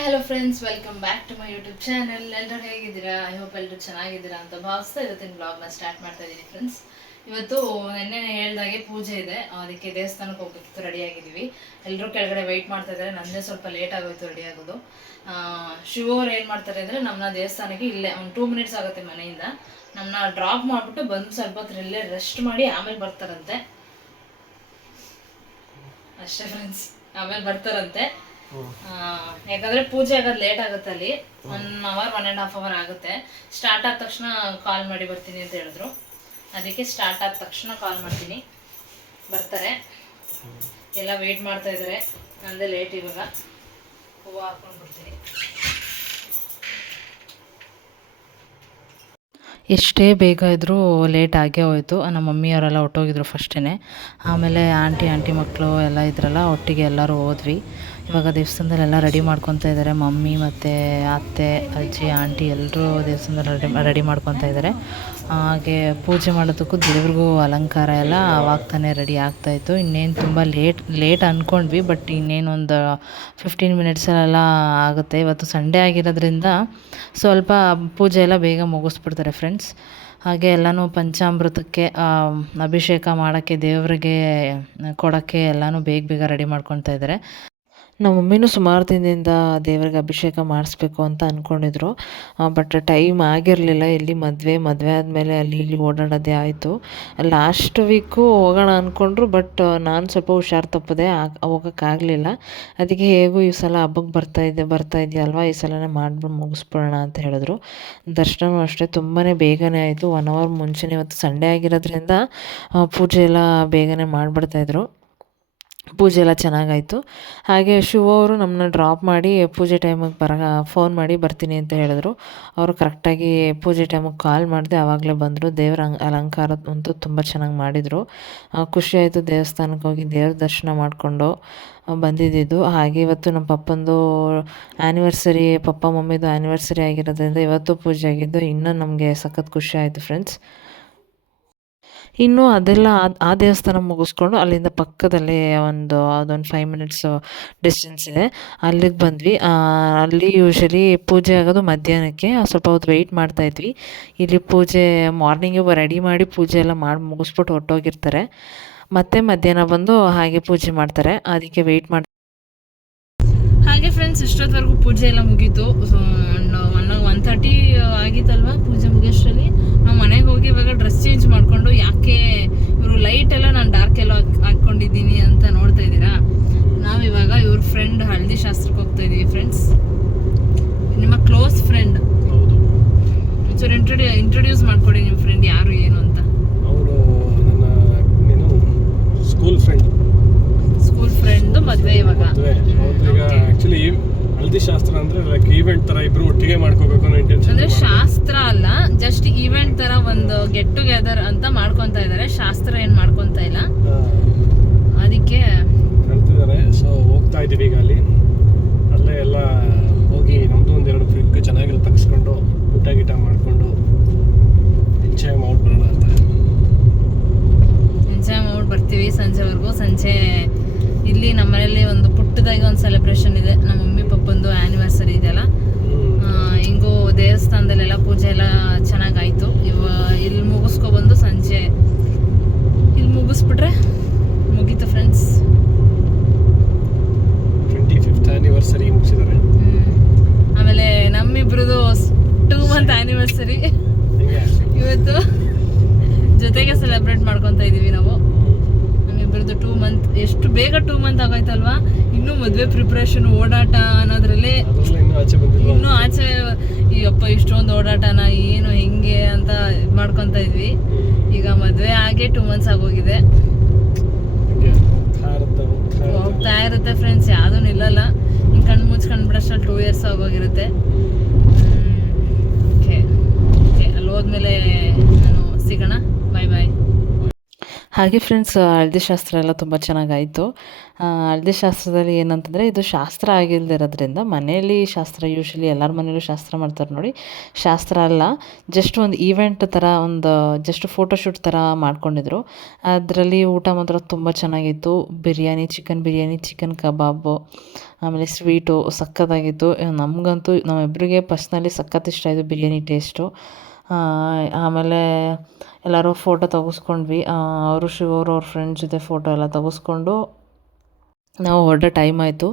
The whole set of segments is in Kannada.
Hi hello friends, welcome back to my YouTube channel. ಎಲ್ಲರೂ ಹೇಗಿದ್ದೀರಾ? ಐ ಹೋಪ್ ಎಲ್ಲರೂ ಚೆನ್ನಾಗಿದ್ದೀರಾ ಅಂತ ಭಾವಿಸ್ತಾ ಇವತ್ತಿನ ಬ್ಲಾಗ್ನ ಸ್ಟಾರ್ಟ್ ಮಾಡ್ತಾ ಇದ್ದೀನಿ ಫ್ರೆಂಡ್ಸ್. ಇವತ್ತು ನೆನ್ನೆ ಹೇಳ್ದಾಗೆ ಪೂಜೆ ಇದೆ, ಅದಕ್ಕೆ ದೇವಸ್ಥಾನಕ್ಕೆ ಹೋಗ್ಬೇಕಿತ್ತು. ರೆಡಿ ಆಗಿದ್ದೀವಿ. ಎಲ್ಲರೂ ಕೆಳಗಡೆ ವೆಯ್ಟ್ ಮಾಡ್ತಾ ಇದ್ದಾರೆ. ನನ್ನದೇ ಸ್ವಲ್ಪ ಲೇಟ್ ಆಗೋಯ್ತು ರೆಡಿ ಆಗೋದು. ಶಿವ ಅವ್ರು ಏನು ಮಾಡ್ತಾರೆ ಅಂದರೆ, ನಮ್ಮನ್ನ ದೇವಸ್ಥಾನಕ್ಕೆ ಇಲ್ಲೇ ಒಂದು 2 ಮಿನಿಟ್ಸ್ ಆಗುತ್ತೆ ಮನೆಯಿಂದ. ನಮ್ಮನ್ನ ಡ್ರಾಪ್ ಮಾಡಿಬಿಟ್ಟು ಬಂದು ಸ್ವಲ್ಪ ಹೊತ್ತು ಇಲ್ಲೇ ರೆಸ್ಟ್ ಮಾಡಿ ಆಮೇಲೆ ಬರ್ತಾರಂತೆ ಅಷ್ಟೇ ಫ್ರೆಂಡ್ಸ್. ಆಮೇಲೆ ಬರ್ತಾರಂತೆ. ಯಾಕಂದ್ರೆ ಪೂಜೆ ಆಗೋದು ಲೇಟ್ ಆಗುತ್ತೆ, ಅಲ್ಲಿ 1 ಅವರ್ 1.5 ಅವರ್ ಆಗುತ್ತೆ. ಸ್ಟಾರ್ಟ್ ಆದ ತಕ್ಷಣ ಕಾಲ್ ಮಾಡಿ ಬರ್ತೀನಿ ಅಂತ ಹೇಳಿದ್ರು. ಅದಕ್ಕೆ ಸ್ಟಾರ್ಟ್ ಆದ ತಕ್ಷಣ ಕಾಲ್ ಮಾಡ್ತೀನಿ, ಬರ್ತಾರೆ. ಎಲ್ಲ ವೆಯ್ಟ್ ಮಾಡ್ತಾ ಇದ್ದಾರೆ. ನಂದೇ ಲೇಟ್. ಇವಾಗ ಹೂವು ಹಾಕೊಂಡು ಬಿಡ್ತೀನಿ. ಎಷ್ಟೇ ಬೇಗ ಇದ್ದರೂ ಲೇಟ್ ಆಗೇ ಹೋಯಿತು. ನಮ್ಮ ಮಮ್ಮಿಯವರೆಲ್ಲ ಹೊಟ್ಟೋಗಿದ್ರು ಫಸ್ಟೇ. ಆಮೇಲೆ ಆಂಟಿ ಮಕ್ಕಳು ಎಲ್ಲ ಇದ್ರಲ್ಲ, ಒಟ್ಟಿಗೆ ಎಲ್ಲರೂ ಹೋದ್ವಿ. ಇವಾಗ ದೇವಸ್ಥಾನದಲ್ಲೆಲ್ಲ ರೆಡಿ ಮಾಡ್ಕೊತಾ ಇದ್ದಾರೆ. ಮಮ್ಮಿ ಮತ್ತು ಅತ್ತೆ, ಅಜ್ಜಿ, ಆಂಟಿ ಎಲ್ಲರೂ ದೇವಸ್ಥಾನದಲ್ಲಿ ರೆಡಿ ಮಾಡ್ಕೊತಾ ಇದ್ದಾರೆ. ಹಾಗೆ ಪೂಜೆ ಮಾಡೋದಕ್ಕೂ ದೇವ್ರಿಗೂ ಅಲಂಕಾರ ಎಲ್ಲ ಆವಾಗ ತಾನೇ ರೆಡಿ ಆಗ್ತಾಯಿತ್ತು. ಇನ್ನೇನು ತುಂಬ ಲೇಟ್ ಅಂದ್ಕೊಂಡ್ವಿ, ಬಟ್ ಇನ್ನೇನೊಂದು 15 ಮಿನಿಟ್ಸಲ್ಲೆಲ್ಲ ಆಗುತ್ತೆ. ಇವತ್ತು ಸಂಡೇ ಆಗಿರೋದ್ರಿಂದ ಸ್ವಲ್ಪ ಪೂಜೆ ಎಲ್ಲ ಬೇಗ ಮುಗಿಸ್ಬಿಡ್ತಾರೆ ಫ್ರೆಂಡ್ಸ್. ಹಾಗೆ ಎಲ್ಲನೂ ಪಂಚಾಮೃತಕ್ಕೆ ಅಭಿಷೇಕ ಮಾಡೋಕ್ಕೆ, ದೇವರಿಗೆ ಕೊಡೋಕ್ಕೆ ಎಲ್ಲನೂ ಬೇಗ ರೆಡಿ ಮಾಡ್ಕೊತಾ ಇದ್ದಾರೆ. ನಮ್ಮ ಮಮ್ಮಿನೂ ಸುಮಾರು ದಿನದಿಂದ ದೇವರಿಗೆ ಅಭಿಷೇಕ ಮಾಡಿಸ್ಬೇಕು ಅಂತ ಅಂದ್ಕೊಂಡಿದ್ರು. ಬಟ್ ಟೈಮ್ ಆಗಿರಲಿಲ್ಲ. ಇಲ್ಲಿ ಮದುವೆ ಆದಮೇಲೆ ಅಲ್ಲಿ ಇಲ್ಲಿ ಓಡಾಡೋದೇ ಆಯಿತು. ಲಾಸ್ಟ್ ವೀಕು ಹೋಗೋಣ ಅಂದ್ಕೊಂಡ್ರು, ಬಟ್ ನಾನು ಸ್ವಲ್ಪ ಹುಷಾರು ತಪ್ಪದೆ ಹೋಗೋಕ್ಕಾಗಲಿಲ್ಲ. ಅದಕ್ಕೆ ಹೇಗೂ ಈ ಸಲ ಹಬ್ಬಕ್ಕೆ ಬರ್ತಾ ಇದೆಯಲ್ವ, ಈ ಸಲನೇ ಮಾಡಿಬಿಟ್ಟು ಮುಗಿಸ್ಬಿಡೋಣ ಅಂತ ಹೇಳಿದ್ರು. ದರ್ಶನವೂ ಅಷ್ಟೇ ತುಂಬಾ ಬೇಗನೆ ಆಯಿತು. 1 ಅವರ್ ಮುಂಚೆನೇ. ಇವತ್ತು ಸಂಡೇ ಆಗಿರೋದ್ರಿಂದ ಪೂಜೆ ಎಲ್ಲ ಬೇಗನೆ ಮಾಡಿಬಿಡ್ತಾಯಿದ್ರು. ಪೂಜೆ ಎಲ್ಲ ಚೆನ್ನಾಗಾಯಿತು. ಹಾಗೆ ಶಿವ ಅವರು ನಮ್ಮನ್ನ ಡ್ರಾಪ್ ಮಾಡಿ ಪೂಜೆ ಟೈಮಿಗೆ ಫೋನ್ ಮಾಡಿ ಬರ್ತೀನಿ ಅಂತ ಹೇಳಿದ್ರು. ಅವರು ಕರೆಕ್ಟಾಗಿ ಪೂಜೆ ಟೈಮಿಗೆ ಕಾಲ್ ಮಾಡಿದೆ, ಆವಾಗಲೇ ಬಂದರು. ದೇವರ ಅಲಂಕಾರ ಅಂತೂ ತುಂಬ ಚೆನ್ನಾಗಿ ಮಾಡಿದರು. ಖುಷಿಯಾಯಿತು. ದೇವಸ್ಥಾನಕ್ಕೆ ಹೋಗಿ ದೇವ್ರ ದರ್ಶನ ಮಾಡಿಕೊಂಡು ಬಂದಿದ್ದು. ಹಾಗೆ ಇವತ್ತು ನಮ್ಮ ಪಪ್ಪಂದು ಆ್ಯನಿವರ್ಸರಿ, ಪಪ್ಪ ಮಮ್ಮಿದು ಆ್ಯನಿವರ್ಸರಿ ಆಗಿರೋದ್ರಿಂದ ಇವತ್ತು ಪೂಜೆ ಆಗಿದ್ದು ಇನ್ನೂ ನಮಗೆ ಸಖತ್ ಖುಷಿ ಆಯಿತು ಫ್ರೆಂಡ್ಸ್. ಇನ್ನು ಅದೆಲ್ಲ ಆ ದೇವಸ್ಥಾನ ಮುಗಿಸ್ಕೊಂಡು ಅಲ್ಲಿಂದ ಪಕ್ಕದಲ್ಲೇ ಅದೊಂದು 5 ಮಿನಿಟ್ಸ್ ಡಿಸ್ಟೆನ್ಸ್ ಇದೆ, ಅಲ್ಲಿಗೆ ಬಂದ್ವಿ. ಅಲ್ಲಿ ಯೂಶಲಿ ಪೂಜೆ ಆಗೋದು ಮಧ್ಯಾಹ್ನಕ್ಕೆ. ಸ್ವಲ್ಪ ಹೊತ್ತು ವೆಯ್ಟ್ ಮಾಡ್ತಾಯಿದ್ವಿ. ಇಲ್ಲಿ ಪೂಜೆ ಮಾರ್ನಿಂಗೇ ರೆಡಿ ಮಾಡಿ ಪೂಜೆ ಎಲ್ಲ ಮಾಡಿ ಮುಗಿಸ್ಬಿಟ್ಟು ಹೊರಟೋಗಿರ್ತಾರೆ. ಮತ್ತೆ ಮಧ್ಯಾಹ್ನ ಬಂದು ಹಾಗೆ ಪೂಜೆ ಮಾಡ್ತಾರೆ. ಅದಕ್ಕೆ ವೆಯ್ಟ್ ಮಾಡಿ. ಹಾಗೆ ಫ್ರೆಂಡ್ಸ್, ಇಷ್ಟೊತ್ತವರೆಗೂ ಪೂಜೆ ಎಲ್ಲ ಮುಗೀತು. 1:30 ಆಗಿತ್ತಲ್ವ ಪೂಜೆ ಮುಗಿಯೋಷ್ಟರಲ್ಲಿ. ನಾವು ಮನೆಗೆ ಹೋಗಿ ಇವಾಗ ಡ್ರೆಸ್ ಚೇಂಜ್ ಮಾಡಿಕೊಂಡು, ಯಾಕೆ ಇವರು ಲೈಟ್ ಎಲ್ಲ ನಾನು ಡಾರ್ಕ್ ಎಲ್ಲ ಹಾಕ್ಕೊಂಡಿದ್ದೀನಿ ಅಂತ ನೋಡ್ತಾ ಇದ್ದೀರಾ. ನಾವಿವಾಗ ಇವ್ರ ಫ್ರೆಂಡ್ ಹಳದಿ ಶಾಸ್ತ್ರಕ್ಕೆ ಹೋಗ್ತಾ ಇದ್ದೀವಿ ಫ್ರೆಂಡ್ಸ್. ನಿಮ್ಮ ಕ್ಲೋಸ್ ಫ್ರೆಂಡ್ ಒಂಚೂರು ಇಂಟ್ರೊಡ್ಯೂಸ್ ಮಾಡ್ಕೊಡಿ. ನಿಮ್ಮ ಫ್ರೆಂಡ್ ಯಾರು ಏನು ಅಂತ. ಅವರು ನನ್ನ ಸ್ಕೂಲ್ ಫ್ರೆಂಡ್ ಮದುವೆ ಇವಾಗ. ಆಕ್ಚುಲಿ ಹಳದಿ ಶಾಸ್ತ್ರ ಅಂದ್ರೆ ಲೈಕ್ ಈವೆಂಟ್ ತರ ಇಬ್ರು ಒಟ್ಟಿಗೆ ಮಾಡ್ಕೋಬೇಕು ಅನ್ನೋ ಇಂಟೆನ್ಷನ್. ಅಂದ್ರೆ ಶಾಸ್ತ್ರ ಅಲ್ಲ, ಜಸ್ಟ್ ಈವೆಂಟ್ ತರ ಒಂದು ಗೆಟ್ ಟುಗೆದರ್ ಅಂತ ಮಾಡ್ಕೊಂತ ಇದ್ದಾರೆ. ಶಾಸ್ತ್ರ ಏನ್ ಮಾಡ್ಕೊಂತ ಇಲ್ಲ, ಅದಕ್ಕೆ ಕಲ್ತಿದ್ದಾರೆ. ಸೊ ಹೋಗ್ತಾ ಇದೀವಿ ಈಗ. ಅಲ್ಲೇ ಎಲ್ಲ ಹೋಗಿ ನಮ್ದು 1-2 ಫ್ರಿಕ್ ಚೆನ್ನಾಗಿರೋ ತಗ್ಸ್ಕೊಂಡು ಊಟ ಮಾಡ್ಕೊಂಡು ಎಂಜಾಯ್ ಮಾಡ್ಬರೋಣ ಅಂತ. ಎಂಜಾಯ್ ಮಾಡ್ಬಿಟ್ಟು ಬರ್ತೀವಿ ಸಂಜೆವರೆಗೂ. ಸಂಜೆ ಇಲ್ಲಿ ನಮ್ಮ ಮನೇಲಿ ಒಂದು ಪುಟ್ಟದಾಗಿ ಒಂದು ಸೆಲೆಬ್ರೇಷನ್ ಇದೆ. ನಮ್ಮ ಮಮ್ಮಿ ಪಪ್ಪಂದು ಆ್ಯನಿವರ್ಸರಿ ಇದೆಯಲ್ಲ, ಹಿಂಗೂ ದೇವಸ್ಥಾನದಲ್ಲೆಲ್ಲ ಪೂಜೆ ಎಲ್ಲ ಚೆನ್ನಾಗಾಯಿತು. ಇಲ್ಲಿ ಮುಗಿಸ್ಕೊಬಂದು ಸಂಜೆ ಇಲ್ಲಿ ಮುಗಿಸ್ಬಿಟ್ರೆ ಮುಗೀತು ಫ್ರೆಂಡ್ಸ್. 25th anniversary ಮುಗಿಸಿದ್ದಾರೆ. ಆಮೇಲೆ ನಮ್ಮಿಬ್ರದ್ದು 2 ಮಂತ್ ಆ್ಯನಿವರ್ಸರಿ ಇವತ್ತು ಜೊತೆಗೆ ಸೆಲೆಬ್ರೇಟ್ ಮಾಡ್ಕೊತಾ ಇದ್ದೀವಿ ನಾವು. ನಮ್ಮಿಬ್ರದ್ದು 2 ಮಂತ್. ಎಷ್ಟು ಬೇಗ 2 ಮಂತ್ ಆಗೋಯ್ತಲ್ವಾ. ಇನ್ನೂ ಮದುವೆ ಪ್ರಿಪ್ರೇಷನ್, ಓಡಾಟ ಅನ್ನೋದ್ರಲ್ಲೇ ಇನ್ನೂ ಆಚೆ. ಈ ಅಪ್ಪ ಇಷ್ಟೊಂದು ಓಡಾಟನ ಏನು ಹೆಂಗೆ ಅಂತ ಮಾಡ್ಕೊತಾ ಇದ್ವಿ. ಈಗ ಮದುವೆ ಆಗಿ 2 ಮಂತ್ಸ್ ಆಗೋಗಿದೆ. ಹೋಗ್ತಾ ಇರುತ್ತೆ ಫ್ರೆಂಡ್ಸ್, ಯಾವುದೂ ನಿಲ್ಲಲ್ಲ. ಹಿಂಗೆ ಕಣ್ಣು ಮುಚ್ಕೊಂಡ್ಬಿಡಷ್ಟಲ್ಲಿ 2 ಇಯರ್ಸ್ ಆಗೋಗಿರುತ್ತೆ. ಓಕೆ, ಅಲ್ಲಿ ಹೋದ್ಮೇಲೆ ನಾನು ಸಿಗೋಣ. ಬಾಯ್. ಹಾಗೆ ಫ್ರೆಂಡ್ಸ್, ಹಳದಿ ಶಾಸ್ತ್ರ ಎಲ್ಲ ತುಂಬ ಚೆನ್ನಾಗಾಯಿತು. ಹಳದಿ ಶಾಸ್ತ್ರದಲ್ಲಿ ಏನಂತಂದರೆ, ಇದು ಶಾಸ್ತ್ರ ಆಗಿಲ್ದಿರೋದ್ರಿಂದ ಮನೆಯಲ್ಲಿ ಶಾಸ್ತ್ರ ಯೂಶ್ವಲಿ ಎಲ್ಲರ ಮನೇಲೂ ಶಾಸ್ತ್ರ ಮಾಡ್ತಾರೆ ನೋಡಿ, ಶಾಸ್ತ್ರ ಅಲ್ಲ, ಜಸ್ಟ್ ಒಂದು ಈವೆಂಟ್ ಥರ, ಒಂದು ಜಸ್ಟ್ ಫೋಟೋಶೂಟ್ ಥರ ಮಾಡ್ಕೊಂಡಿದ್ರು. ಅದರಲ್ಲಿ ಊಟ ಮಾತ್ರ ತುಂಬ ಚೆನ್ನಾಗಿತ್ತು. ಬಿರಿಯಾನಿ, ಚಿಕನ್ ಬಿರಿಯಾನಿ, ಚಿಕನ್ ಕಬಾಬು, ಆಮೇಲೆ ಸ್ವೀಟು ಸಖತ್ತಾಗಿತ್ತು. ನಮಗಂತೂ ನಮ್ಮಿಬ್ಬರಿಗೆ ಪರ್ಸ್ನಲಿ ಸಖತ್ ಇಷ್ಟ ಆಯಿತು ಬಿರಿಯಾನಿ ಟೇಸ್ಟು. ಆಮೇಲೆ ಎಲ್ಲರೂ ಫೋಟೋ ತೆಗೆಸ್ಕೊಂಡ್ವಿ. ಅವರು ಶಿವ ಅವ್ರ ಫ್ರೆಂಡ್ಸ್ ಜೊತೆ ಫೋಟೋ ಎಲ್ಲ ತೆಗೆಸ್ಕೊಂಡು ನಾವು ಹೊರಡೋ ಟೈಮ್ ಆಯಿತು.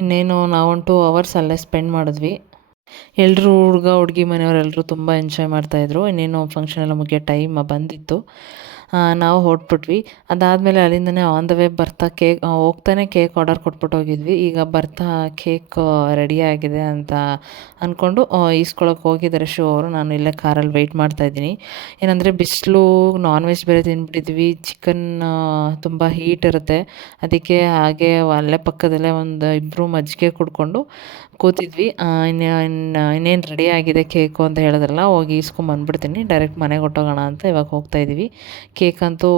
ಇನ್ನೇನು ನಾವೊಂದು 2 ಅವರ್ಸ್ ಅಲ್ಲೇ ಸ್ಪೆಂಡ್ ಮಾಡಿದ್ವಿ. ಎಲ್ಲರೂ, ಹುಡುಗ ಹುಡುಗಿ ಮನೆಯವರೆಲ್ಲರೂ ತುಂಬ ಎಂಜಾಯ್ ಮಾಡ್ತಾಯಿದ್ರು. ಇನ್ನೇನು ಫಂಕ್ಷನ್ ಎಲ್ಲ ಮುಗಿಯೋ ಟೈಮ್ ಬಂದಿತ್ತು. ನಾವು ಹೊರಟ್ಬಿಟ್ವಿ. ಅದಾದಮೇಲೆ ಅಲ್ಲಿಂದನೇ ಆನ್ ದ ವೇ ಬರ್ತಾ ಹೋಗ್ತಾನೆ ಕೇಕ್ ಆರ್ಡರ್ ಕೊಟ್ಬಿಟ್ಟು ಹೋಗಿದ್ವಿ. ಈಗ ಬರ್ತಾ ಕೇಕ್ ರೆಡಿ ಆಗಿದೆ ಅಂತ ಅಂದ್ಕೊಂಡು ಈಸ್ಕೊಳಕ್ಕೆ ಹೋಗಿದ್ದಾರೆ ಶಿವ ಅವರು. ನಾನು ಇಲ್ಲೇ ಕಾರಲ್ಲಿ ವೆಯ್ಟ್ ಮಾಡ್ತಾಯಿದ್ದೀನಿ. ಏನಂದರೆ ಬಿಸಿಲು, ನಾನ್ ವೆಜ್ ಬೇರೆ ತಿಂದ್ಬಿಟ್ಟಿದ್ವಿ, ಚಿಕನ್ ತುಂಬ ಹೀಟ್ ಇರುತ್ತೆ. ಅದಕ್ಕೆ ಹಾಗೆ ಅಲ್ಲೇ ಪಕ್ಕದಲ್ಲೇ ಒಂದು ಇಬ್ಬರು ಮಜ್ಜಿಗೆ ಕುಡ್ಕೊಂಡು ಕೂತಿದ್ವಿ. ಇನ್ನೇನು ರೆಡಿ ಆಗಿದೆ ಕೇಕು ಅಂತ ಹೇಳಿದ್ರಲ್ಲ, ಹೋಗಿ ಈಸ್ಕೊಂಬಂದ್ಬಿಡ್ತೀನಿ, ಡೈರೆಕ್ಟ್ ಮನೆಗೆ ಹೊಟ್ಟೋಗೋಣ ಅಂತ ಇವಾಗ ಹೋಗ್ತಾಯಿದ್ದೀವಿ. ಕೇಕ್ ಅಂತೂ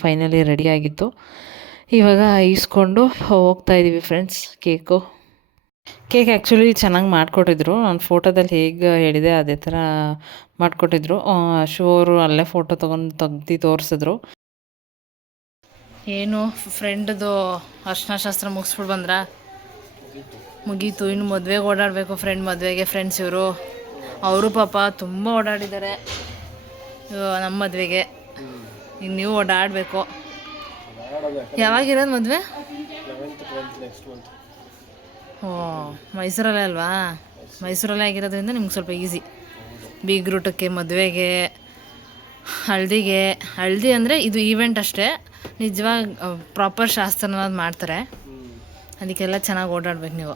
ಫೈನಲಿ ರೆಡಿ ಆಗಿತ್ತು. ಇವಾಗ ಈಸ್ಕೊಂಡು ಹೋಗ್ತಾಯಿದ್ದೀವಿ ಫ್ರೆಂಡ್ಸ್. ಕೇಕ್ ಆ್ಯಕ್ಚುಲಿ ಚೆನ್ನಾಗಿ ಮಾಡಿಕೊಟ್ಟಿದ್ರು. ನಾನು ಫೋಟೋದಲ್ಲಿ ಹೇಗೆ ಹೇಳಿದೆ ಅದೇ ಥರ ಮಾಡಿಕೊಟ್ಟಿದ್ರು. ಶಿವ ಅವರು ಅಲ್ಲೇ ಫೋಟೋ ತೆಗ್ದು ತೋರಿಸಿದ್ರು. ಏನು ಫ್ರೆಂಡ್ದು ಅರ್ಶಿನ ಶಾಸ್ತ್ರ ಮುಗಿಸ್ಬಿಟ್ಟು ಬಂದ್ರಾ? ಮುಗೀತು. ಇನ್ನು ಮದುವೆಗೆ ಓಡಾಡಬೇಕು. ಫ್ರೆಂಡ್ ಮದುವೆಗೆ ಫ್ರೆಂಡ್ಸ್ ಇವರು, ಅವರು ಪಾಪ ತುಂಬ ಓಡಾಡಿದ್ದಾರೆ ನಮ್ಮ ಮದುವೆಗೆ. ಈಗ ನೀವು ಓಡಾಡಬೇಕು. ಯಾವಾಗಿರೋದು ಮದುವೆ? ಓ, ಮೈಸೂರಲ್ಲೇ ಅಲ್ವಾ? ಮೈಸೂರಲ್ಲೇ ಆಗಿರೋದ್ರಿಂದ ನಿಮ್ಗೆ ಸ್ವಲ್ಪ ಈಸಿ. ಬೀಗ್ರೂಟಕ್ಕೆ, ಮದುವೆಗೆ, ಹಳದಿಗೆ. ಹಳದಿ ಅಂದರೆ ಇದು ಈವೆಂಟ್ ಅಷ್ಟೇ, ನಿಜವಾಗಿ ಪ್ರಾಪರ್ ಶಾಸ್ತ್ರನ ಮಾಡ್ತಾರೆ. ಅದಕ್ಕೆಲ್ಲ ಚೆನ್ನಾಗಿ ಓಡಾಡ್ಬೇಕು ನೀವು.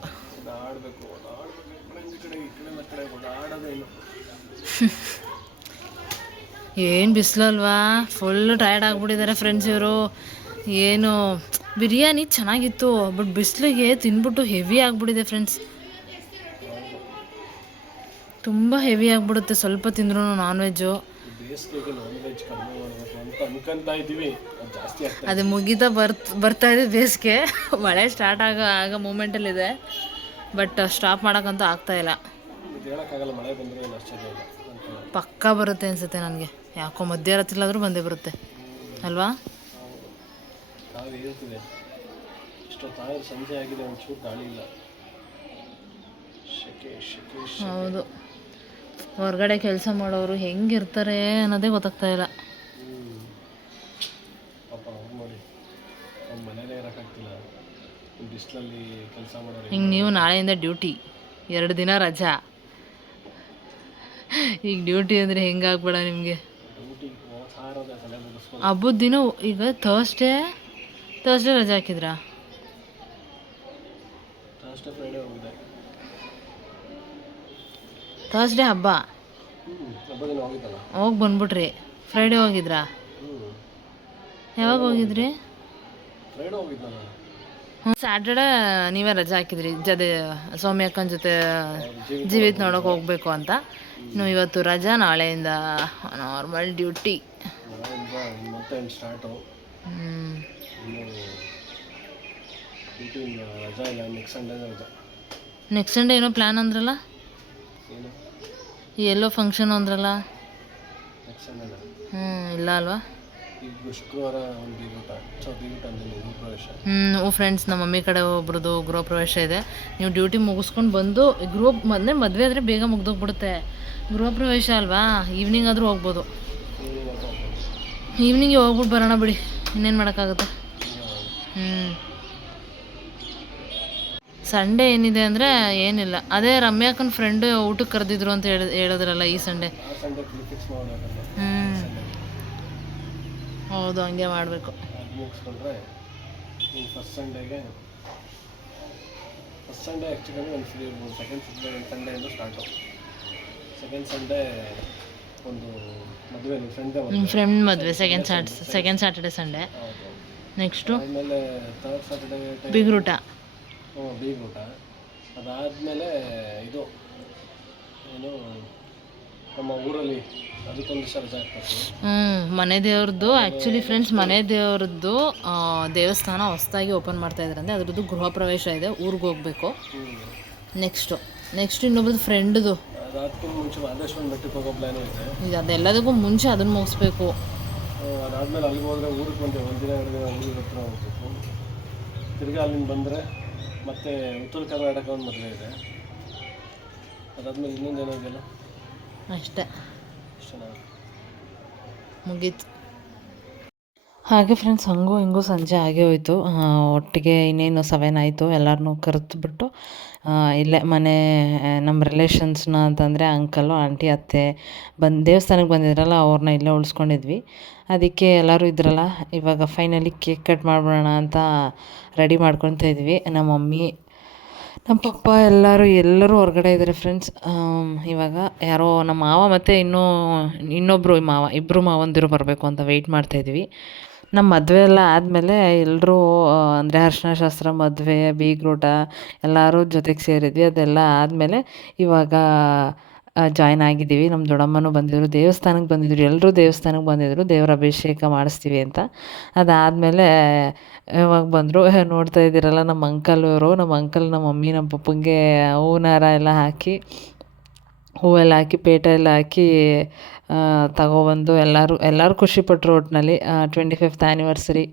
ಏನು ಬಿಸಿಲಲ್ವಾ, ಫುಲ್ಲು ಟಯರ್ಡ್ ಆಗಿಬಿಟ್ಟಿದ್ದಾರೆ ಫ್ರೆಂಡ್ಸ್ ಇವರು. ಏನು ಬಿರಿಯಾನಿ ಚೆನ್ನಾಗಿತ್ತು, ಬಟ್ ಬಿಸಿಲಿಗೆ ತಿಂದ್ಬಿಟ್ಟು ಹೆವಿ ಆಗಿಬಿಟ್ಟಿದೆ ಫ್ರೆಂಡ್ಸ್. ತುಂಬ ಹೆವಿ ಆಗಿಬಿಡುತ್ತೆ ಸ್ವಲ್ಪ ತಿಂದ್ರೂ ನಾನ್ ವೆಜ್ಜು. ಅದು ಮುಗಿತಾ ಬರ್ತಾ ಇದೆ ಬೇಸಿಗೆ. ಮಳೆ ಸ್ಟಾರ್ಟ್ ಆಗೋ ಮೂಮೆಂಟಲ್ಲಿದೆ, ಬಟ್ ಸ್ಟಾಪ್ ಮಾಡೋಕ್ಕಂತೂ ಆಗ್ತಾಯಿಲ್ಲ. ಪಕ್ಕಾ ಬರುತ್ತೆ ಅನಿಸುತ್ತೆ ನನಗೆ. ಯಾಕೋ ಮಧ್ಯರಾತ್ರಿಲಾದರೂ ಬಂದೇ ಬರುತ್ತೆ ಅಲ್ವಾ? ಹೌದು. ಹೊರಗಡೆ ಕೆಲಸ ಮಾಡೋರು ಹೆಂಗಿರ್ತಾರೆ ಅನ್ನೋದೇ ಗೊತ್ತಾಗ್ತಾ ಇಲ್ಲ. ಹಿಂಗೆ ನೀವು ನಾಳೆಯಿಂದ ಡ್ಯೂಟಿ, 2 ದಿನ ರಜಾ. ಈಗ ಡ್ಯೂಟಿ ಅಂದರೆ ಹೆಂಗಾಗ್ಬೇಡ ನಿಮಗೆ. ಹಬ್ಬದ ದಿನ ಈಗ ಥರ್ಸ್ಡೇ ರಜೆ ಹಾಕಿದ್ರಾ? ಥರ್ಸ್ಡೇ ಹಬ್ಬ ಹೋಗಿ ಬಂದ್ಬಿಟ್ರಿ. ಫ್ರೈಡೇ ಹೋಗಿದ್ರಾ? ಯಾವಾಗ ಹೋಗಿದ್ರಿ? ಸ್ಯಾಟರ್ಡೇ ನೀವೇ ರಜೆ ಹಾಕಿದ್ರಿ, ಸೌಮ್ಯ ಅಕ್ಕನ ಜೊತೆ ಜೀವಿತ್ ನೋಡೋಕೆ ಹೋಗಬೇಕು ಅಂತ. ಇನ್ನು ಇವತ್ತು ರಜಾ, ನಾಳೆಯಿಂದ ನಾರ್ಮಲ್ ಡ್ಯೂಟಿ. ನೆಕ್ಸ್ಟ್ ಸಂಡೇ ಏನೋ ಪ್ಲ್ಯಾನ್ ಅಂದ್ರಲ್ಲ, ಎಲ್ಲೋ ಫಂಕ್ಷನ್ ಅಂದ್ರಲ್ಲ? ಇಲ್ಲ ಅಲ್ವಾ? ಫ್ರೆಂಡ್ಸ್, ನಮ್ಮ ಮಮ್ಮಿ ಕಡೆ ಒಬ್ರದ್ದು ಗೃಹ ಪ್ರವೇಶ ಇದೆ. ನೀವು ಡ್ಯೂಟಿ ಮುಗಿಸ್ಕೊಂಡು ಬಂದು ಮದುವೆ ಆದರೆ ಬೇಗ ಮುಗ್ದೋಗ್ಬಿಡುತ್ತೆ. ಗೃಹ ಪ್ರವೇಶ ಅಲ್ವಾ, ಈವ್ನಿಂಗ್ ಆದರೂ ಹೋಗ್ಬೋದು. ಈವ್ನಿಂಗ್ಗೆ ಹೋಗ್ಬಿಟ್ಟು ಬರೋಣ ಬಿಡಿ, ಇನ್ನೇನು ಮಾಡೋಕ್ಕಾಗುತ್ತೆ. ಸಂಡೇ ಏನಿದೆ ಅಂದರೆ ಏನಿಲ್ಲ, ಅದೇ ರಮ್ಯಾಕನ ಫ್ರೆಂಡು ಊಟಕ್ಕೆ ಕರೆದಿದ್ರು ಅಂತ ಹೇಳಿದ್ರಲ್ಲ ಈ ಸಂಡೇ. ಹೌದು, ಹಂಗೆ ಮಾಡಬೇಕು. ಫಸ್ಟ್ ಸಂಡೇ ಆ್ಯಕ್ಚುಲಿ ಒಂದು ಫ್ರೀ ಇರ್ಬೋದು. ಸಂಡೇಯಿಂದ ಸ್ಟಾರ್ಟು. ಸೆಕೆಂಡ್ ಸಂಡೇ ಒಂದು ಮದುವೆ, ಫ್ರೆಂಡ್ ಮದುವೆ. Second Saturday Sunday. ನೆಕ್ಸ್ಟು ಆಮೇಲೆ ಥರ್ಡ್ ಸ್ಯಾಟರ್ಡೇ ಬೀಗ್ರೂಟ. ಬೀಗ್ರೂಟ. ಅದಾದಮೇಲೆ ಇದು ಏನು ನಮ್ಮ ಊರಲ್ಲಿ ಅದಕ್ಕೊಂದು ದಿವಸ ರಜೆ ಹಾಕ್ಬೇಕು. ಮನೆ ದೇವ್ರದ್ದು ಆ್ಯಕ್ಚುಲಿ ಫ್ರೆಂಡ್ಸ್, ಮನೆ ದೇವ್ರದ್ದು ದೇವಸ್ಥಾನ ಹೊಸದಾಗಿ ಓಪನ್ ಮಾಡ್ತಾ ಇದ್ರಂತೆ. ಅದ್ರದ್ದು ಗೃಹ ಪ್ರವೇಶ ಇದೆ, ಊರಿಗೆ ಹೋಗಬೇಕು. ನೆಕ್ಸ್ಟ್ ಇನ್ನೊಬ್ಬದು ಫ್ರೆಂಡ್ದು, ಅದಾದ್ಕಿಂತ ಮುಂಚೆ ಮಹದೇಶ್ವರನ ಬೆಟ್ಟಕ್ಕೆ ಹೋಗೋ ಪ್ಲ್ಯಾನು ಇದೆ. ಇದು ಅದೆಲ್ಲದಕ್ಕೂ ಮುಂಚೆ ಅದನ್ನು ಮುಗಿಸ್ಬೇಕು. ಅದಾದಮೇಲೆ ಅಲ್ಲಿಗೆ ಹೋದರೆ ಊರಿಗೆ ಬಂದೆ 1 ದಿನ 2 ದಿನ ಊರಿಗೆ ಹತ್ರ ಹೋಗ್ಬೇಕು. ತಿರ್ಗಿ ಅಲ್ಲಿಂದ ಬಂದರೆ ಮತ್ತೆ ಉತ್ತರ ಕರ್ನಾಟಕ ಒಂದು ಮದುವೆ ಇದೆ. ಅದಾದಮೇಲೆ ಇನ್ನೊಂದೇನೋ ಇದೆಯಲ್ಲ, ಅಷ್ಟೇ ಚೆನ್ನಾಗಿ ಮುಗೀತು. ಹಾಗೆ ಫ್ರೆಂಡ್ಸ್, ಹಂಗೂ ಹಿಂಗೂ ಸಂಜೆ ಆಗೇ ಹೋಯಿತು. ಒಟ್ಟಿಗೆ ಇನ್ನೇನು 7 ಆಯಿತು. ಎಲ್ಲರನ್ನೂ ಕರೆದುಬಿಟ್ಟು ಇಲ್ಲೇ ಮನೆ ನಮ್ಮ ರಿಲೇಷನ್ಸ್ನ ಅಂತಂದರೆ ಅಂಕಲು, ಆಂಟಿ, ಅತ್ತೆ ದೇವಸ್ಥಾನಕ್ಕೆ ಬಂದಿದ್ರಲ್ಲ, ಅವ್ರನ್ನ ಇಲ್ಲೇ ಉಳಿಸ್ಕೊಂಡಿದ್ವಿ. ಅದಕ್ಕೆ ಎಲ್ಲರೂ ಇದ್ರಲ್ಲ, ಇವಾಗ ಫೈನಲಿ ಕೇಕ್ ಕಟ್ ಮಾಡ್ಬಿಡೋಣ ಅಂತ ರೆಡಿ ಮಾಡ್ಕೊತಾ ಇದ್ವಿ. ನಮ್ಮ ಮಮ್ಮಿ, ನಮ್ಮ ಪಪ್ಪ ಎಲ್ಲರೂ ಹೊರಗಡೆ ಇದ್ದಾರೆ ಫ್ರೆಂಡ್ಸ್. ಇವಾಗ ಯಾರೋ ನಮ್ಮ ಮಾವ ಮತ್ತು ಇನ್ನೊಬ್ಬರು ಮಾವ, ಇಬ್ಬರು ಮಾವಂದಿರು ಬರಬೇಕು ಅಂತ ವೆಯ್ಟ್ ಮಾಡ್ತಾಯಿದ್ವಿ. ನಮ್ಮ ಮದುವೆ ಎಲ್ಲ ಆದಮೇಲೆ ಎಲ್ಲರೂ ಅಂದರೆ ಅರಿಶಿನ ಶಾಸ್ತ್ರ, ಮದುವೆ, ಬೀಗ್ರೂಟ ಎಲ್ಲರೂ ಜೊತೆಗೆ ಸೇರಿದ್ವಿ. ಅದೆಲ್ಲ ಆದಮೇಲೆ ಇವಾಗ ಜಾಯ್ನ್ ಆಗಿದ್ದೀವಿ. ನಮ್ಮ ದೊಡ್ಡಮ್ಮನೂ ಬಂದಿದ್ದರು, ದೇವಸ್ಥಾನಕ್ಕೆ ಬಂದಿದ್ದರು, ಎಲ್ಲರೂ ದೇವಸ್ಥಾನಕ್ಕೆ ಬಂದಿದ್ದರು, ದೇವರ ಅಭಿಷೇಕ ಮಾಡಿಸ್ತೀವಿ ಅಂತ. ಅದಾದಮೇಲೆ ಇವಾಗ ಬಂದರು. ನೋಡ್ತಾ ಇದ್ದೀರಲ್ಲ, ನಮ್ಮ ಅಂಕಲ್ ನಮ್ಮ ಮಮ್ಮಿ ನಮ್ಮ ಪಪ್ಪಂಗೆ ಹೂವಿನ ಎಲ್ಲ ಹಾಕಿ, ಹೂವೆಲ್ಲ ಹಾಕಿ, ಪೇಟ ಎಲ್ಲ ಹಾಕಿ ತಗೊಬಂದು ಎಲ್ಲರೂ ಖುಷಿಪಟ್ಟರು. ಒಟ್ಟಿನಲ್ಲಿ 25th ಆ್ಯನಿವರ್ಸರಿ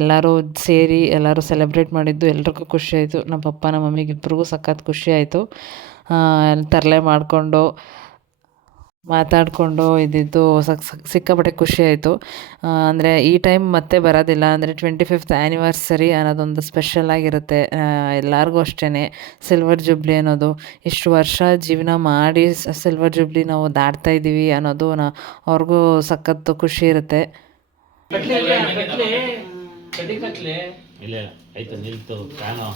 ಎಲ್ಲರೂ ಸೇರಿ ಎಲ್ಲರೂ ಸೆಲೆಬ್ರೇಟ್ ಮಾಡಿದ್ದು ಎಲ್ರಿಗೂ ಖುಷಿಯಾಯಿತು. ನಮ್ಮ ಪಪ್ಪ ನಮ್ಮ ಮಮ್ಮಿಗೆ ಇಬ್ರಿಗೂ ಸಖತ್ ಖುಷಿಯಾಯಿತು. ತರಲೆ ಮಾಡಿಕೊಂಡು ಮಾತಾಡಿಕೊಂಡು ಇದ್ದಿದ್ದು ಸಿಕ್ಕಾಪಟ್ಟೆ ಖುಷಿಯಾಯಿತು. ಅಂದರೆ ಈ ಟೈಮ್ ಮತ್ತೆ ಬರೋದಿಲ್ಲ. ಅಂದರೆ 25th ಆ್ಯನಿವರ್ಸರಿ ಅನ್ನೋದೊಂದು ಸ್ಪೆಷಲಾಗಿರುತ್ತೆ ಎಲ್ಲರಿಗೂ ಅಷ್ಟೇ. ಸಿಲ್ವರ್ ಜುಬ್ಲಿ ಅನ್ನೋದು, ಇಷ್ಟು ವರ್ಷ ಜೀವನ ಮಾಡಿ ಸಿಲ್ವರ್ ಜುಬ್ಲಿ ನಾವು ದಾಟ್ತಾ ಇದ್ದೀವಿ ಅನ್ನೋದು ಅವ್ರಿಗೂ ಸಖತ್ತು ಖುಷಿ ಇರುತ್ತೆ. ಇಲ್ಲ ಆಯ್ತು, ನಿಲ್ತು ಫ್ಯಾನು.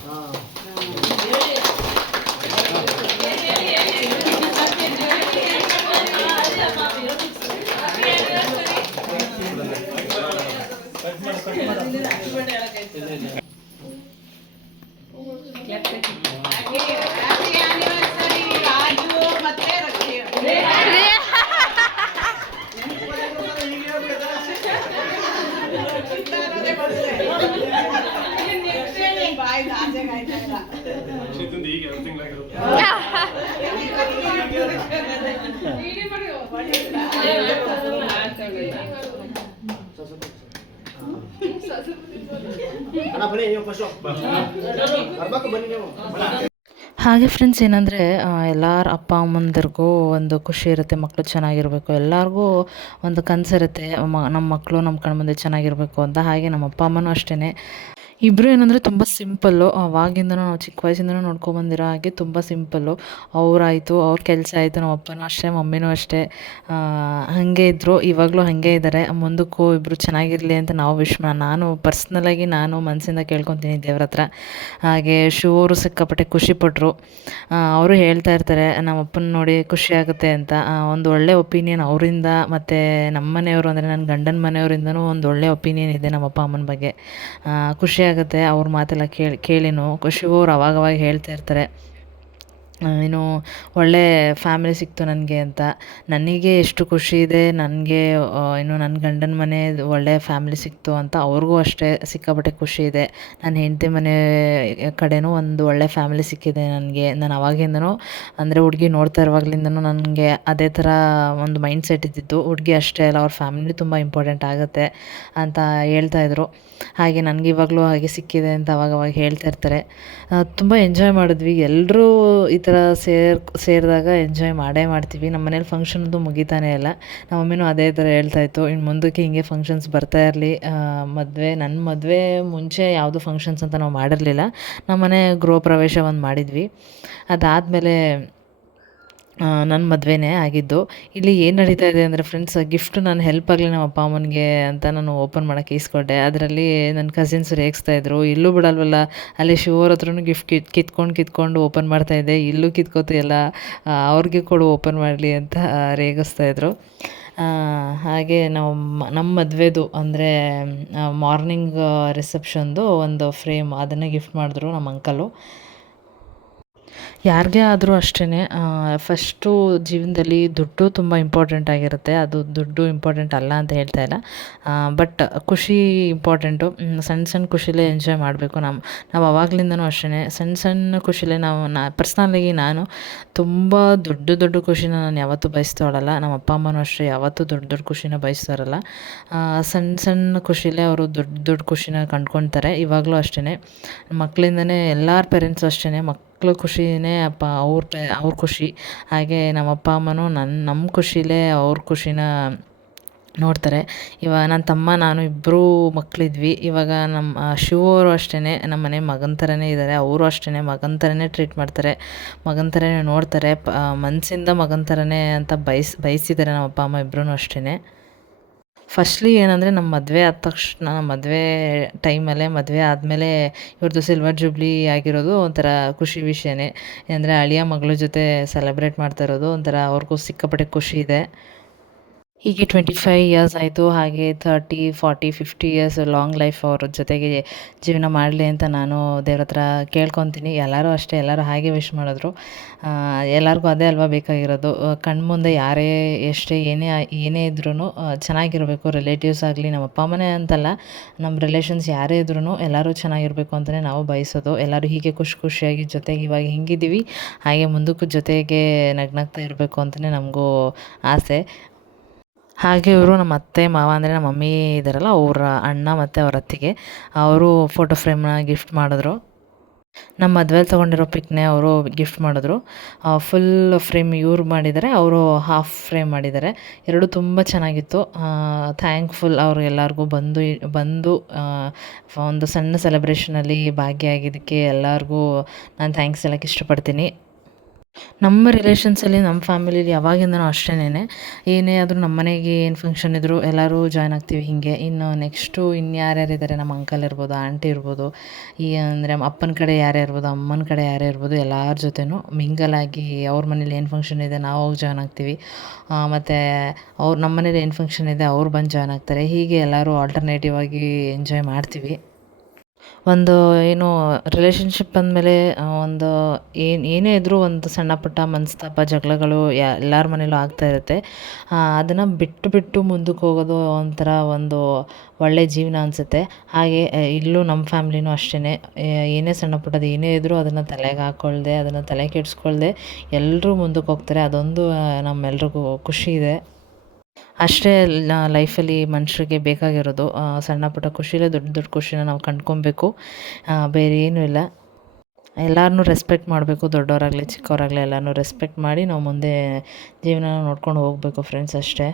ಹಾಗೆ ಫ್ರೆಂಡ್ಸ್, ಏನಂದರೆ ಎಲ್ಲರ ಅಪ್ಪ ಅಮ್ಮಂದಿರಿಗೂ ಒಂದು ಖುಷಿ ಇರುತ್ತೆ, ಮಕ್ಕಳು ಚೆನ್ನಾಗಿರಬೇಕು. ಎಲ್ಲರಿಗೂ ಒಂದು ಕನಸಿರುತ್ತೆ, ನಮ್ಮ ಮಕ್ಕಳು ನಮ್ಮ ಕಣ್ಮುಂದೆ ಚೆನ್ನಾಗಿರಬೇಕು ಅಂತ. ಹಾಗೆ ನಮ್ಮ ಅಪ್ಪ ಅಮ್ಮನೂ ಅಷ್ಟೇ. ಇಬ್ಬರು ಏನಂದರೆ ತುಂಬ ಸಿಂಪಲ್ಲು. ಅವಾಗಿಂದನೂ ನಾವು ಚಿಕ್ಕ ವಯಸ್ಸಿಂದನೂ ನೋಡ್ಕೊಬಂದಿರೋ ಹಾಗೆ ತುಂಬ ಸಿಂಪಲ್ಲು. ಅವರಾಯಿತು, ಅವ್ರ ಕೆಲಸ ಆಯಿತು, ನಮ್ಮ ಅಪ್ಪನೂ ಅಷ್ಟೇ, ಮಮ್ಮಿನೂ ಅಷ್ಟೇ ಹಾಗೆ ಇದ್ದರು. ಇವಾಗಲೂ ಹಾಗೆ ಇದ್ದಾರೆ. ಮುಂದಕ್ಕೂ ಇಬ್ಬರು ಚೆನ್ನಾಗಿರಲಿ ಅಂತ ನಾನು ಪರ್ಸ್ನಲಾಗಿ ಮನಸ್ಸಿಂದ ಕೇಳ್ಕೊತೀನಿ ದೇವ್ರ ಹತ್ರ. ಹಾಗೆ ಅವರು ಸಿಕ್ಕಾಪಟ್ಟೆ ಖುಷಿಪಟ್ಟರು. ಅವರು ಹೇಳ್ತಾ ಇರ್ತಾರೆ, ನಮ್ಮ ಅಪ್ಪನ ನೋಡಿ ಖುಷಿ ಆಗುತ್ತೆ ಅಂತ. ಒಂದು ಒಳ್ಳೆ ಒಪಿನಿಯನ್ ಅವರಿಂದ, ಮತ್ತು ನಮ್ಮ ಮನೆಯವರು ಅಂದರೆ ನನ್ನ ಗಂಡನ ಮನೆಯವರಿಂದನೂ ಒಂದು ಒಳ್ಳೆ ಒಪಿನಿಯನ್ ಇದೆ ನಮ್ಮ ಅಪ್ಪ ಅಮ್ಮನ ಬಗ್ಗೆ. ಖುಷಿ ಆಗುತ್ತೆ ಅವ್ರ ಮಾತೆಲ್ಲ ಕೇಳಿನೂ. ಅವ್ರು ಅವಾಗವಾಗ ಹೇಳ್ತಾ ಇರ್ತಾರೆ, ಏನು ಒಳ್ಳೆ ಫ್ಯಾಮಿಲಿ ಸಿಕ್ತು ನನಗೆ ಅಂತ. ನನಗೆ ಎಷ್ಟು ಖುಷಿ ಇದೆ, ನನಗೆ ನನ್ನ ಗಂಡನ ಮನೆ ಒಳ್ಳೆಯ ಫ್ಯಾಮಿಲಿ ಸಿಕ್ತು ಅಂತ ಅವ್ರಿಗೂ ಅಷ್ಟೇ ಸಿಕ್ಕಾಪಟ್ಟೆ ಖುಷಿ ಇದೆ. ನನ್ನ ಹೆಂಡತಿ ಮನೆ ಕಡೆನೂ ಒಂದು ಒಳ್ಳೆ ಫ್ಯಾಮಿಲಿ ಸಿಕ್ಕಿದೆ ನನಗೆ. ನಾನು ಅವಾಗಿಂದನೂ ಅಂದರೆ ಹುಡುಗಿ ನೋಡ್ತಾ ಇರುವಾಗಲಿಂದನೂ ನನಗೆ ಅದೇ ಥರ ಒಂದು ಮೈಂಡ್ ಸೆಟ್ ಇದ್ದಿದ್ದು. ಹುಡುಗಿ ಅಷ್ಟೇ ಅಲ್ಲ, ಅವ್ರ ಫ್ಯಾಮಿಲಿ ತುಂಬ ಇಂಪಾರ್ಟೆಂಟ್ ಆಗುತ್ತೆ ಅಂತ ಹೇಳ್ತಾಯಿದ್ರು. ಹಾಗೆ ನನಗೆ ಇವಾಗಲೂ ಹಾಗೆ ಸಿಕ್ಕಿದೆ ಅಂತ ಅವಾಗವಾಗ ಹೇಳ್ತಾ ಇರ್ತಾರೆ. ತುಂಬ ಎಂಜಾಯ್ ಮಾಡಿದ್ವಿ. ಎಲ್ಲರೂ ಈ ಥರ ಸೇರಿದಾಗ ಎಂಜಾಯ್ ಮಾಡ್ತೀವಿ. ನಮ್ಮ ಮನೇಲಿ ಫಂಕ್ಷನ್ದು ಮುಗಿತಾನೇ ಇಲ್ಲ. ನಮ್ಮ ಮಮ್ಮಿನೂ ಅದೇ ಥರ ಹೇಳ್ತಾಯಿತ್ತು, ಇನ್ನು ಮುಂದಕ್ಕೆ ಹಿಂಗೆ ಫಂಕ್ಷನ್ಸ್ ಬರ್ತಾ ಇರಲಿ. ನನ್ನ ಮದುವೆ ಮುಂಚೆ ಯಾವುದು ಫಂಕ್ಷನ್ಸ್ ಅಂತ ನಾವು ಮಾಡಿರಲಿಲ್ಲ. ನಮ್ಮ ಮನೆ ಗೃಹ ಪ್ರವೇಶ ಒಂದು ಮಾಡಿದ್ವಿ. ಅದಾದಮೇಲೆ ನನ್ನ ಮದುವೆನೇ ಆಗಿದ್ದು. ಇಲ್ಲಿ ಏನು ನಡೀತಾ ಇದೆ ಅಂದರೆ ಫ್ರೆಂಡ್ಸ್, ಗಿಫ್ಟು ನಾನು ಹೆಲ್ಪ್ ಆಗಲಿ ನಮ್ಮ ಅಪ್ಪ ಅಮ್ಮನಿಗೆ ಅಂತ ನಾನು ಓಪನ್ ಮಾಡೋಕ್ಕೆ ಈಸ್ಕೊಟ್ಟೆ. ಅದರಲ್ಲಿ ನನ್ನ ಕಸಿನ್ಸ್ ರೇಗಿಸ್ತಾಯಿದ್ರು, ಇಲ್ಲೂ ಬಿಡಲ್ವಲ್ಲ, ಅಲ್ಲಿ ಅವ್ರ ಹತ್ರನೂ ಗಿಫ್ಟ್ ಕಿತ್ಕೊಂಡು ಓಪನ್ ಮಾಡ್ತಾಯಿದ್ದೆ, ಇಲ್ಲೂ ಕಿತ್ಕೋತಿಯಲ್ಲ, ಅವ್ರಿಗೆ ಕೊಡು ಓಪನ್ ಮಾಡಲಿ ಅಂತ ರೇಗಿಸ್ತಾಯಿದ್ರು. ಹಾಗೆ ನಮ್ಮ ಮದುವೆದು ಅಂದರೆ ಮಾರ್ನಿಂಗ್ ರಿಸೆಪ್ಷನ್ದು ಒಂದು ಫ್ರೇಮ್ ಅದನ್ನು ಗಿಫ್ಟ್ ಮಾಡಿದ್ರು ನಮ್ಮ ಅಂಕಲು. ಯಾರಿಗೇ ಆದರೂ ಅಷ್ಟೇ ಫಸ್ಟು ಜೀವನದಲ್ಲಿ ದುಡ್ಡು ತುಂಬ ಇಂಪಾರ್ಟೆಂಟ್ ಆಗಿರುತ್ತೆ. ಅದು ದುಡ್ಡು ಇಂಪಾರ್ಟೆಂಟ್ ಅಲ್ಲ ಅಂತ ಹೇಳ್ತಾ ಇಲ್ಲ. ಬಟ್ ಖುಷಿ ಇಂಪಾರ್ಟೆಂಟು. ಸಣ್ಣ ಸಣ್ಣ ಖುಷಿಲೇ ಎಂಜಾಯ್ ಮಾಡಬೇಕು. ನಾವು ಆವಾಗ್ಲಿಂದನೂ ಅಷ್ಟೇ ಸಣ್ಣ ಸಣ್ಣ ಖುಷಿಲೇ ಪರ್ಸ್ನಲಾಗಿ ನಾನು ತುಂಬ ದೊಡ್ಡ ದೊಡ್ಡ ಖುಷಿನ ನಾನು ಯಾವತ್ತೂ ಬಯಸ್ತೋಳಲ್ಲ. ನಮ್ಮ ಅಪ್ಪ ಅಮ್ಮನೂ ಅಷ್ಟೇ ಯಾವತ್ತೂ ದೊಡ್ಡ ದೊಡ್ಡ ಖುಷಿನ ಬಯಸ್ತಾರಲ್ಲ. ಸಣ್ಣ ಸಣ್ಣ ಖುಷಿಲೇ ಅವರು ದೊಡ್ಡ ದೊಡ್ಡ ಖುಷಿನ ಕಂಡ್ಕೊಳ್ತಾರೆ. ಇವಾಗಲೂ ಅಷ್ಟೇ ಮಕ್ಕಳಿಂದನೇ ಎಲ್ಲರ ಪೇರೆಂಟ್ಸು ಅಷ್ಟೇ ಮಕ್ಳ ಖುಷಿನೇ ಅವ್ರ ಖುಷಿ. ಹಾಗೆ ನಮ್ಮ ಅಪ್ಪ ಅಮ್ಮನೂ ನಮ್ಮ ಖುಷಿಲೇ ಅವ್ರ ಖುಷಿನ ನೋಡ್ತಾರೆ. ಇವಾಗ ನನ್ನ ತಮ್ಮ ನಾನು ಇಬ್ಬರೂ ಮಕ್ಕಳಿದ್ವಿ. ಇವಾಗ ನಮ್ಮ ಶಿವು ಅವರು ಅಷ್ಟೇ ನಮ್ಮ ಮನೆ ಮಗನ ಥರನೇ ಇದ್ದಾರೆ. ಅವರು ಅಷ್ಟೇ ಮಗನ ಥರನೇ ಟ್ರೀಟ್ ಮಾಡ್ತಾರೆ, ಮಗನ ಥರನೇ ನೋಡ್ತಾರೆ. ಮನಸ್ಸಿಂದ ಮಗನ ಥರನೇ ಅಂತ ಬಯಸಿದ್ದಾರೆ ನಮ್ಮ ಅಪ್ಪ ಅಮ್ಮ ಇಬ್ಬರೂ ಅಷ್ಟೇ. ಫಸ್ಟ್ಲಿ ಏನಂದರೆ ನಮ್ಮ ಮದುವೆ ಆದ ತಕ್ಷಣ ಮದುವೆ ಟೈಮಲ್ಲೇ ಮದುವೆ ಆದಮೇಲೆ ಇವ್ರದ್ದು ಸಿಲ್ವರ್ ಜೂಬ್ಲಿ ಆಗಿರೋದು ಒಂಥರ ಖುಷಿ ವಿಷಯನೇ. ಅಂದರೆ ಅಳಿಯ ಮಗಳ ಜೊತೆ ಸೆಲೆಬ್ರೇಟ್ ಮಾಡ್ತಾ ಇರೋದು ಒಂಥರ ಅವ್ರಿಗೂ ಸಿಕ್ಕಾಪಟ್ಟೆ ಖುಷಿ ಇದೆ. ಹೀಗೆ 25 ಇಯರ್ಸ್ ಆಯಿತು. ಹಾಗೆ 30, 40, 50 ಇಯರ್ಸ್ ಲಾಂಗ್ ಲೈಫ್ ಅವ್ರ ಜೊತೆಗೆ ಜೀವನ ಮಾಡಲಿ ಅಂತ ನಾನು ದೇವ್ರ ಹತ್ರ ಕೇಳ್ಕೊತೀನಿ. ಎಲ್ಲರೂ ಅಷ್ಟೇ, ಎಲ್ಲರೂ ಹಾಗೆ ವಿಶ್ ಮಾಡಿದ್ರು. ಎಲ್ಲರಿಗೂ ಅದೇ ಅಲ್ವಾ ಬೇಕಾಗಿರೋದು. ಕಣ್ಮುಂದೆ ಯಾರೇ ಏನೇ ಇದ್ರೂ ಚೆನ್ನಾಗಿರಬೇಕು. ರಿಲೇಟಿವ್ಸ್ ಆಗಲಿ, ನಮ್ಮ ಅಪ್ಪ ಅಮ್ಮನೇ ಅಂತಲ್ಲ, ನಮ್ಮ ರಿಲೇಷನ್ಸ್ ಯಾರೇ ಇದ್ರೂ ಎಲ್ಲರೂ ಚೆನ್ನಾಗಿರಬೇಕು ಅಂತಲೇ ನಾವು ಬಯಸೋದು. ಎಲ್ಲರೂ ಹೀಗೆ ಖುಷಿಯಾಗಿ ಜೊತೆಗೆ ಇವಾಗ ಹೆಂಗಿದ್ದೀವಿ ಹಾಗೆ ಮುಂದಕ್ಕೂ ಜೊತೆಗೆ ನಗ್ನಗ್ತಾ ಇರಬೇಕು ಅಂತಲೇ ನಮಗೂ ಆಸೆ. ಹಾಗೆ ಇವರು ನಮ್ಮ ಅತ್ತೆ ಮಾವ ಅಂದರೆ ನಮ್ಮ ಮಮ್ಮಿ ಇದ್ದಾರಲ್ಲ, ಅವರ ಅಣ್ಣ ಮತ್ತು ಅವ್ರ ಅತ್ತಿಗೆ ಅವರು ಫೋಟೋ ಫ್ರೇಮ್ನ ಗಿಫ್ಟ್ ಮಾಡಿದ್ರು. ನಮ್ಮ ಮದ್ವೆಲಿ ತೊಗೊಂಡಿರೋ ಪಿಕ್ನೇ ಅವರು ಗಿಫ್ಟ್ ಮಾಡಿದ್ರು. ಫುಲ್ ಫ್ರೇಮ್ ಇವ್ರು ಮಾಡಿದ್ದಾರೆ, ಅವರು ಹಾಫ್ ಫ್ರೇಮ್ ಮಾಡಿದ್ದಾರೆ. ಎರಡೂ ತುಂಬ ಚೆನ್ನಾಗಿತ್ತು. ಥ್ಯಾಂಕ್ಫುಲ್ ಅವ್ರಿಗೆಲ್ಲರಿಗೂ ಬಂದು ಒಂದು ಸಣ್ಣ ಸೆಲೆಬ್ರೇಷನಲ್ಲಿ ಭಾಗಿಯಾಗಿದ್ದಕ್ಕೆ ಎಲ್ಲರಿಗೂ ನಾನು ಥ್ಯಾಂಕ್ಸ್ ಹೇಳೋಕ್ಕೆ ಇಷ್ಟಪಡ್ತೀನಿ. ನಮ್ಮ ರಿಲೇಷನ್ಸಲ್ಲಿ ನಮ್ಮ ಫ್ಯಾಮಿಲೀಲಿ ಯಾವಾಗಿಂದನೂ ಅಷ್ಟೇನೆ. ಏನೇ ಆದರೂ ನಮ್ಮ ಮನೆಗೆ ಏನು ಫಂಕ್ಷನ್ ಇದ್ದರೂ ಎಲ್ಲರೂ ಜಾಯ್ನ್ ಆಗ್ತೀವಿ ಹೀಗೆ. ಇನ್ನು ನೆಕ್ಸ್ಟು ಯಾರ್ಯಾರಿದ್ದಾರೆ, ನಮ್ಮ ಅಂಕಲ್ ಇರ್ಬೋದು, ಆಂಟಿ ಇರ್ಬೋದು, ಅಂದರೆ ಅಪ್ಪನ ಕಡೆ ಯಾರೇ ಇರ್ಬೋದು, ಅಮ್ಮನ ಕಡೆ ಯಾರೇ ಇರ್ಬೋದು, ಎಲ್ಲರ ಜೊತೆನೂ ಮಿಂಗಲಾಗಿ ಅವ್ರ ಮನೇಲಿ ಏನು ಫಂಕ್ಷನ್ ಇದೆ ನಾವು ಹೋಗಿ ಜಾಯ್ನ್ ಆಗ್ತೀವಿ. ಮತ್ತು ನಮ್ಮ ಮನೇಲಿ ಏನು ಫಂಕ್ಷನ್ ಇದೆ ಅವ್ರು ಬಂದು ಜಾಯ್ನ್ ಆಗ್ತಾರೆ. ಹೀಗೆ ಎಲ್ಲರೂ ಆಲ್ಟರ್ನೇಟಿವ್ ಆಗಿ ಎಂಜಾಯ್ ಮಾಡ್ತೀವಿ. ಒಂದು ಏನು ರಿಲೇಷನ್ಶಿಪ್ ಅಂದಮೇಲೆ ಒಂದು ಏನೇ ಇದ್ದರೂ ಒಂದು ಸಣ್ಣ ಪುಟ್ಟ ಮನಸ್ತಾಪ ಜಗಳಗಳು ಎಲ್ಲರ ಮನೇಲೂ ಆಗ್ತಾ ಇರುತ್ತೆ. ಅದನ್ನು ಬಿಟ್ಟು ಮುಂದಕ್ಕೆ ಹೋಗೋದು ಒಂಥರ ಒಂದು ಒಳ್ಳೆಯ ಜೀವನ ಅನಿಸುತ್ತೆ. ಹಾಗೆ ಇಲ್ಲೂ ನಮ್ಮ ಫ್ಯಾಮ್ಲಿನೂ ಅಷ್ಟೇ. ಏನೇ ಸಣ್ಣ ಪುಟ್ಟದ್ದು ಏನೇ ಇದ್ದರೂ ಅದನ್ನು ತಲೆಗೆ ಹಾಕ್ಕೊಳ್ದೆ, ಅದನ್ನು ತಲೆ ಕೆಡಿಸ್ಕೊಳ್ದೆ ಎಲ್ಲರೂ ಮುಂದಕ್ಕೆ ಹೋಗ್ತಾರೆ. ಅದೊಂದು ನಮ್ಮೆಲ್ರಿಗೂ ಖುಷಿ ಇದೆ. ಅಷ್ಟೇ ಲೈಫಲ್ಲಿ ಮನುಷ್ಯರಿಗೆ ಬೇಕಾಗಿರೋದು. ಸಣ್ಣ ಪುಟ್ಟ ಖುಷಿಲೇ ದೊಡ್ಡ ದೊಡ್ಡ ಖುಷಿನ ನಾವು ಕಂಡ್ಕೊಬೇಕು. ಬೇರೆ ಏನೂ ಇಲ್ಲ. ಎಲ್ಲರನ್ನೂ ರೆಸ್ಪೆಕ್ಟ್ ಮಾಡಬೇಕು. ದೊಡ್ಡವರಾಗಲಿ ಚಿಕ್ಕವರಾಗಲಿ ಎಲ್ಲರನ್ನೂ ರೆಸ್ಪೆಕ್ಟ್ ಮಾಡಿ ನಾವು ಮುಂದೆ ಜೀವನ ನೋಡ್ಕೊಂಡು ಹೋಗಬೇಕು ಫ್ರೆಂಡ್ಸ್, ಅಷ್ಟೇ.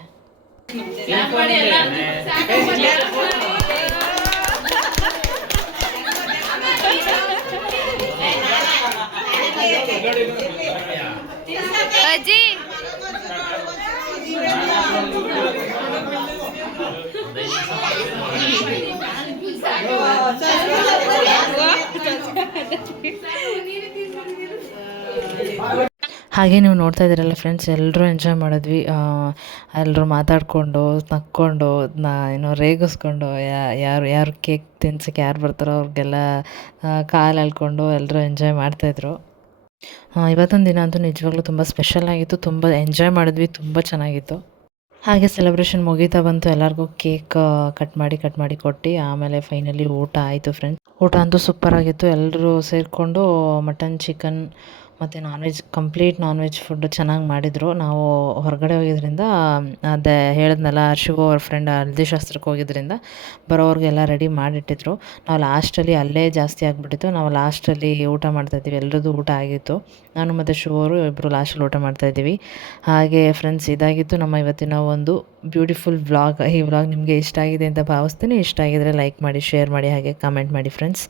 ಅಜ್ಜಿ ಹಾಗೆ ನೀವು ನೋಡ್ತಾ ಇದ್ದೀರಲ್ಲ ಫ್ರೆಂಡ್ಸ್, ಎಲ್ಲರೂ ಎಂಜಾಯ್ ಮಾಡಿದ್ವಿ. ಎಲ್ಲರೂ ಮಾತಾಡಿಕೊಂಡು ನಕ್ಕೊಂಡು ಏನೋ ರೇಗಿಸ್ಕೊಂಡು ಯಾರು ಕೇಕ್ ತಿನ್ಸೋಕ್ಕೆ ಯಾರು ಬರ್ತಾರೋ ಅವ್ರಿಗೆಲ್ಲ ಕಾಲು ಎಳ್ಕೊಂಡು ಎಲ್ಲರೂ ಎಂಜಾಯ್ ಮಾಡ್ತಾಯಿದ್ರು. ಇವತ್ತೊಂದು ದಿನ ಅಂತೂ ನಿಜವಾಗ್ಲೂ ತುಂಬ ಸ್ಪೆಷಲ್ ಆಗಿತ್ತು. ತುಂಬ ಎಂಜಾಯ್ ಮಾಡಿದ್ವಿ, ತುಂಬ ಚೆನ್ನಾಗಿತ್ತು. ಹಾಗೆ ಸೆಲೆಬ್ರೇಷನ್ ಮುಗೀತಾ ಬಂತು. ಎಲ್ಲರಿಗೂ ಕೇಕ್ ಕಟ್ ಮಾಡಿ ಕೊಟ್ಟು ಆಮೇಲೆ ಫೈನಲಿ ಊಟ ಆಯಿತು ಫ್ರೆಂಡ್ಸ್. ಊಟ ಅಂತೂ ಸೂಪರಾಗಿತ್ತು. ಎಲ್ಲರೂ ಸೇರಿಕೊಂಡು ಮಟನ್, ಚಿಕನ್ ಮತ್ತು ಕಂಪ್ಲೀಟ್ ನಾನ್ ವೆಜ್ ಫುಡ್ ಚೆನ್ನಾಗಿ ಮಾಡಿದರು. ನಾವು ಹೊರಗಡೆ ಹೋಗಿದ್ದರಿಂದ ಅದೇ ಹೇಳಿದ್ನಲ್ಲ, ಶಿವು ಅವ್ರ ಫ್ರೆಂಡ್ ಹಲ್ದಿ ಶಾಸ್ತ್ರಕ್ಕೆ ಹೋಗಿದ್ದರಿಂದ ಬರೋವ್ರಿಗೆಲ್ಲ ರೆಡಿ ಮಾಡಿಟ್ಟಿದ್ರು. ನಾವು ಲಾಸ್ಟಲ್ಲಿ ಅಲ್ಲೇ ಜಾಸ್ತಿ ಆಗಿಬಿಟ್ಟಿತ್ತು. ನಾವು ಲಾಸ್ಟಲ್ಲಿ ಊಟ ಮಾಡ್ತಾಯಿದ್ದೀವಿ. ಎಲ್ಲರದ್ದು ಊಟ ಆಗಿತ್ತು. ನಾನು ಮತ್ತು ಶಿವು ಅವರು ಇಬ್ಬರು ಲಾಸ್ಟಲ್ಲಿ ಊಟ ಮಾಡ್ತಾಯಿದ್ದೀವಿ. ಹಾಗೆ ಫ್ರೆಂಡ್ಸ್, ಇದಾಗಿತ್ತು ನಮ್ಮ ಇವತ್ತಿನ ಒಂದು ಬ್ಯೂಟಿಫುಲ್ ವ್ಲಾಗ್. ಈ ವ್ಲಾಗ್ ನಿಮಗೆ ಇಷ್ಟ ಆಗಿದೆ ಅಂತ ಭಾವಿಸ್ತೀನಿ. ಇಷ್ಟ ಆಗಿದರೆ ಲೈಕ್ ಮಾಡಿ, ಶೇರ್ ಮಾಡಿ, ಹಾಗೆ ಕಾಮೆಂಟ್ ಮಾಡಿ ಫ್ರೆಂಡ್ಸ್.